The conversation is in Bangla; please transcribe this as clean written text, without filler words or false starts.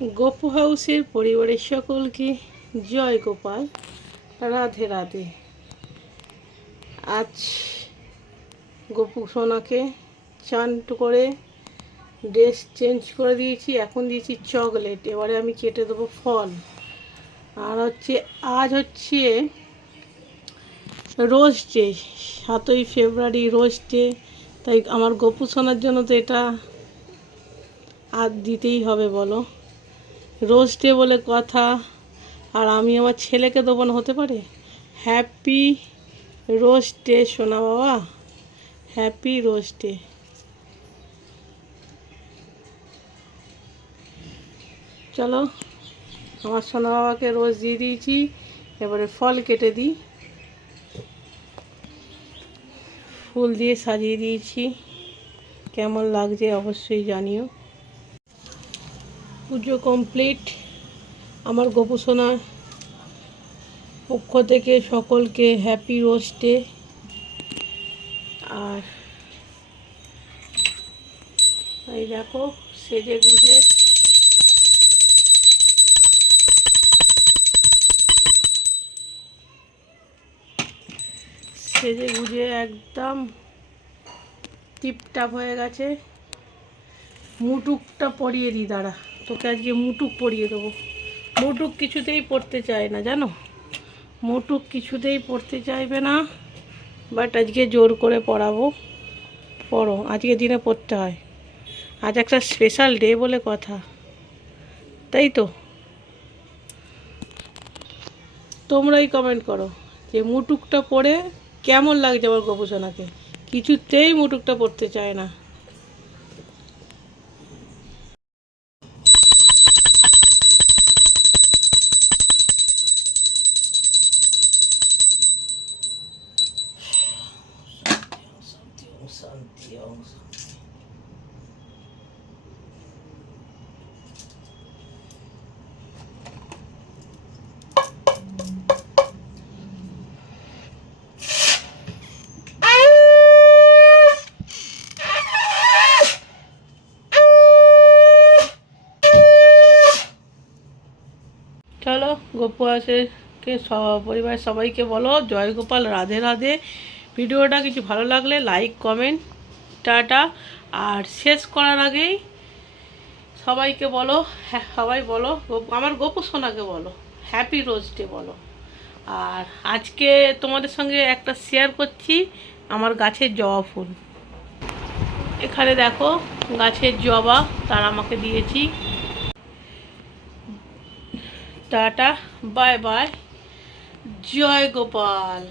গোপু হাউসের পরিবারের সকলকে জয় গোপাল, রাধে রাধে। আজ গোপু সোনাকে চান করে ড্রেস চেঞ্জ করে দিয়েছি, এখন দিয়েছি চকলেট। এবারে আমি কেটে দেবো ফল। আর আজ হচ্ছে রোজ ডে, 7ই ফেব্রুয়ারি রোজ ডে। তাই আমার গোপু সোনার জন্য তো এটা আর দিতেই হবে বলো, রোজ ডে বলে কথা। আর আমি আমার ছেলেকে দেবো না, হতে পারে? হ্যাপি রোজ ডে সোনা বাবা, হ্যাপি রোজ ডে। চলো, আমার সোনা বাবাকে রোজ দিয়ে দিয়েছি, এবারে ফল কেটে দিই। ফুল দিয়ে সাজিয়ে দিয়েছি, কেমন লাগছে অবশ্যই জানিও। পুজো কমপ্লিট। আমার গোপু সোনার পক্ষ থেকে সকলকে হ্যাপি রোজ ডে। আর এই দেখো সেজে গুজে একদম টিপটাপ হয়ে গেছে। মুটুকটা পরিয়ে দিই, দাঁড়া, তোকে আজকে মুটুক পরিয়ে দেবো। মুটুক কিছুতেই পড়তে চায় না জানো, মুটুক কিছুতেই পড়তে চাইবে না, বাট আজকে জোর করে পড়াবো। পড়ো, আজকে দিনে পড়তে হয়, আজ একটা স্পেশাল ডে বলে কথা, তাই তো? তোমরাই কমেন্ট করো যে মুটুকটা পড়ে কেমন লাগছে আমার গোপু সোনাকে। কিছুতেই মুটুকটা পড়তে চায় না। চলো, গোপু হাউসকে পরিবারের সবাইকে বলো জয় গোপাল, রাধে রাধে। ভিডিওটা কিছু ভালো লাগলে লাইক কমেন্ট টাটা। আর শেষ করার আগেই সবাইকে বলো, হ্যাঁ সবাই বলো, আমার গোপু সোনাকে বলো হ্যাপি রোজ ডে বলো। আর আজকে তোমাদের সঙ্গে একটা শেয়ার করছি আমার গাছের জবা ফুল। এখানে দেখো গাছের জবা, তারা আমাকে দিয়েছি। টাটা, বাই বাই, জয় গোপাল।